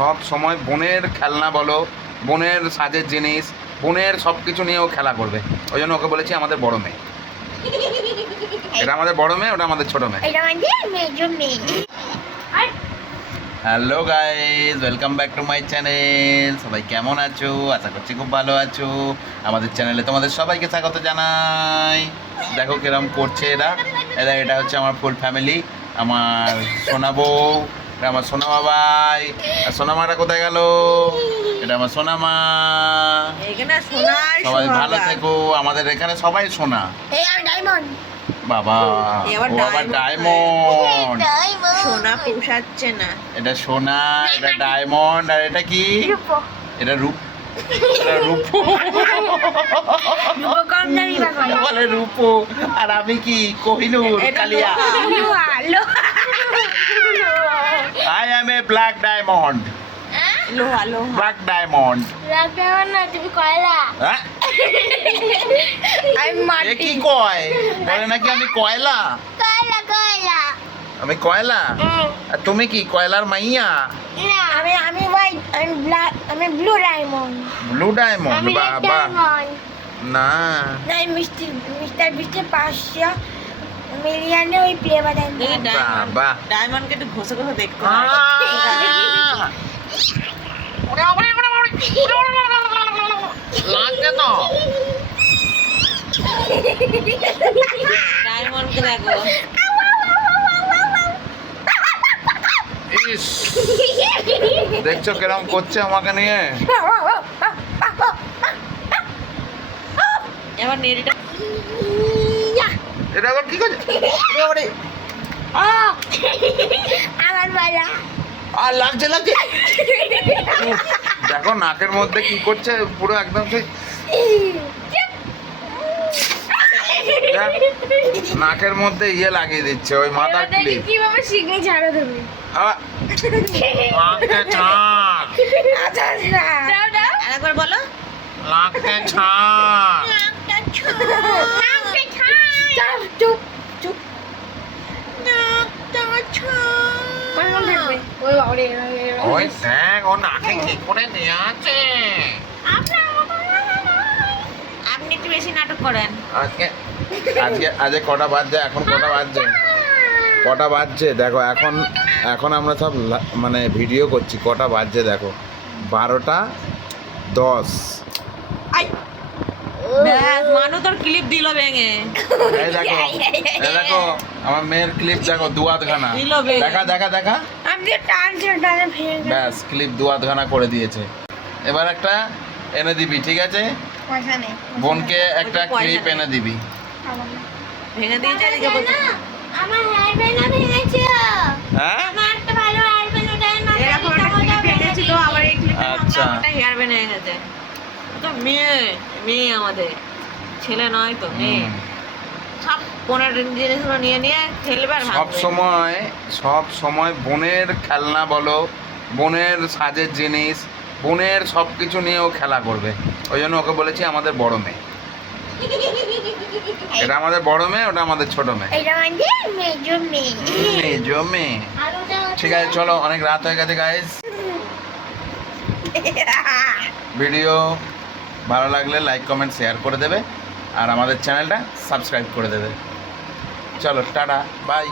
সব সময় বোনের খেলনা বলো, বোনের সাজের জিনিস, বোনের সব কিছু নিয়েও খেলা করবে। ওই জন্য ওকে বলেছি আমাদের বড় মেয়ে। এটা আমাদের বড় মেয়ে, ওটা আমাদের ছোট মেয়ে। Hello guys, welcome back to my channel. সবাই কেমন আছো? আশা করছি খুব ভালো আছো। আমাদের চ্যানেলে তোমাদের সবাইকে স্বাগত জানাই। দেখো কিরম করছে এরা। এটা হচ্ছে আমার ফুল ফ্যামিলি। আমার সোনা বউ, এটা আমার সোনা বাবাই, আর সোনা মাটা কোথায় গেল? এটা আমার সোনা মা। সবাই ভালো থেকো। আমাদের এখানে সবাই সোনা। বাবা, ও আবার ডায়মন্ড। সোনা পোষাচ্ছে না। এটা সোনা, এটা ডায়মন্ড, আর এটা কি? এটা রূপ, এটা রূপো। বলে রূপো। আর আমি কি? Kohinoor Kaliya. I am a black diamond. লোহা লোহা। Black diamond. তুমি কয়লা। হ্যাঁ? আমি এ মাটি। কি কয়? বলে নাকি আমি কয়লা। কয়লা কয়লা আমি কয়লা? আর তুমি কি কয়লার মাইয়া? না আমি হোয়াইট, আমি ব্ল্যাক, আমি ব্লু ডায়মন্ড। Blue diamond? আমি রেড বাবা ডায়মন্ড। না। না মিস্টার বিস্টের 500 মিলিয়নে ওই ফ্লেভার ডায়মন্ড। বাবা। ডায়মন্ডকে একটু ঘষে ঘষে দেখতে আহ! লাগে তো। ডায়মন্ডকে দেখো। ইস, দেখছো কিরম করছে আমাকে নিয়ে? এবার নেড়িটা এটা আবার কি করছে? আমার বলা আর লাগছে লাগছে। উফ, দেখো নাকের মধ্যে কি করছে, পুরো একদম সেই দেখ, নাকের মধ্যে ইয়ে লাগিয়ে দিচ্ছে, ওই মাথার ক্লিপ। কিভাবে শিখে ছাড়া দেবে। লাগছে ছাক, আরেকবার বলো। লাগছে ছাক। চুপ চুপ। ওই বাবারে ওই দেখ, ও নাকে কি করে নিয়ে আছে। আপনি একটু বেশি নাটক করেন। আজকে আজকে আজকে কটা বাজছে? এখন কটা বাজছে? কটা বাজছে দেখো। এখন এখন আমরা সব মানে ভিডিও করছি। কটা বাজছে দেখো, 12:10। ব্যাস, মানু তোর ক্লিপ দিল ভেঙে। এই দেখো, এই দেখো আমার মেয়ের ক্লিপ দেখো, দু আধখানা। দিল ভেঙে। দেখা দেখা দেখা, আমি টানছে টানে ভেঙে গেল। ব্যাস ক্লিপ দু আধখানা করে দিয়েছে। এবার একটা এনে দিবি, ঠিক আছে? পয়সা নেই। বোনকে একটা ওইটা পয়সা ক্লিপ নেই। এনে দিবি। ভেঙে দিয়েছে এদিকে বলছে। আমার হেয়ার ব্যান্ড ভেঙেছে। হ্যাঁ, আমার একটা ভালো হেয়ার ব্যান্ড এরকম একটা ক্লিপ ভেঙেছিল, আবার এই ক্লিপে আচ্ছা। একটা হেয়ার ব্যান্ড হয়ে গেছে। ও তো মেয়ে, মেয়ে আমাদের ছেলে নয় তো, মেয়ে। হুম। সব কোনের জিনিসগুলো নিয়ে নিয়ে খেলবে আর সব সময় বোনের খেলনা বলো, বোনের সাজের জিনিস, বোনের সব কিছু নিয়েও খেলা করবে। ওই জন্য ওকে বলেছি আমাদের বড় মেয়ে। এটা আমাদের বড় মেয়ে, ওটা আমাদের ছোট মেয়ে। এটা মানে মেজো মেয়ে। মেজো মেয়ে। আর ওটা ঠিক আছে, চলো, অনেক রাত হয়ে গেছে গাইস। ভিডিও ভালো লাগলে লাইক কমেন্ট শেয়ার করে দেবে, আর আমাদের চ্যানেলটা সাবস্ক্রাইব করে দেবে। চলো, টাটা, বাই।